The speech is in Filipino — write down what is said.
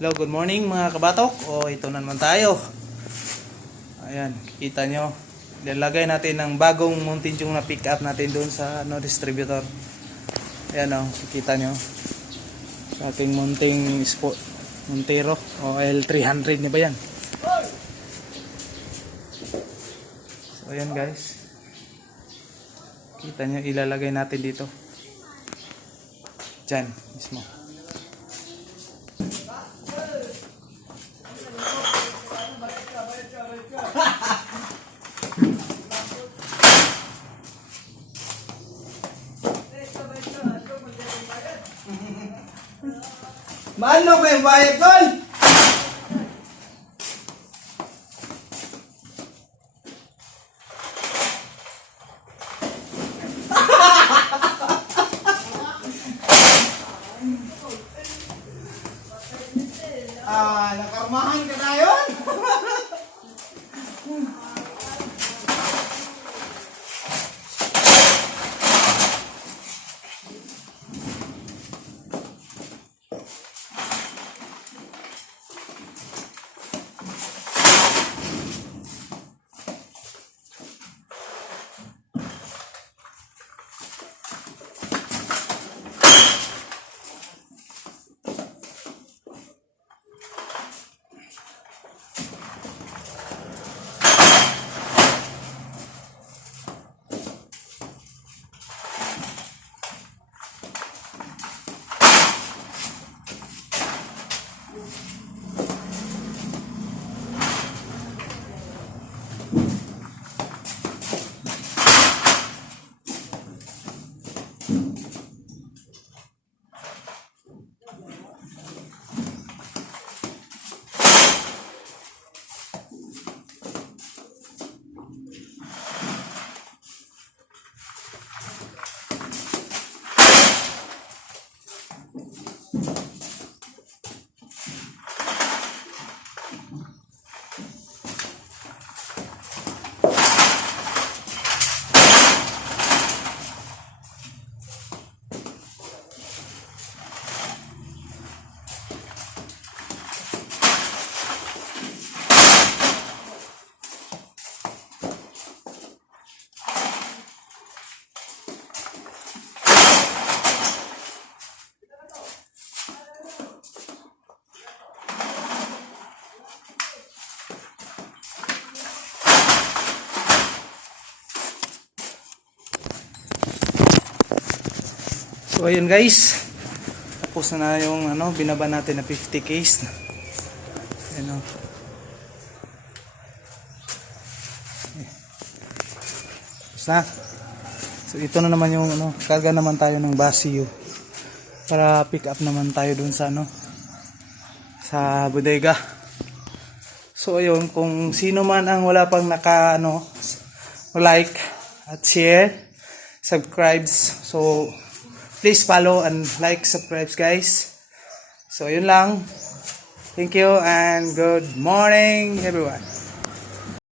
Hello, good morning mga kabatok. Ito na naman tayo. Ayan, kita nyo. Nilagay natin ng bagong mountain yung na pick up natin doon sa distributor. Ayan kita nyo. Sa ating mounting sport Montero o L300 na ba yan? So ayan guys. Kita nyo, ilalagay natin dito. Diyan mismo. Mahal ba yung bayad doon? Nakarmahan ka na yun? So ayun guys, tapos na yung binaba natin na 50 case. Ayan tapos na. So ito na naman yung karga naman tayo ng Basio para pick up naman tayo dun sa sa bodega. So ayun, kung sino man ang wala pang naka like at share, subscribes, so please follow and like, subscribe guys. So yun lang. Thank you and good morning everyone.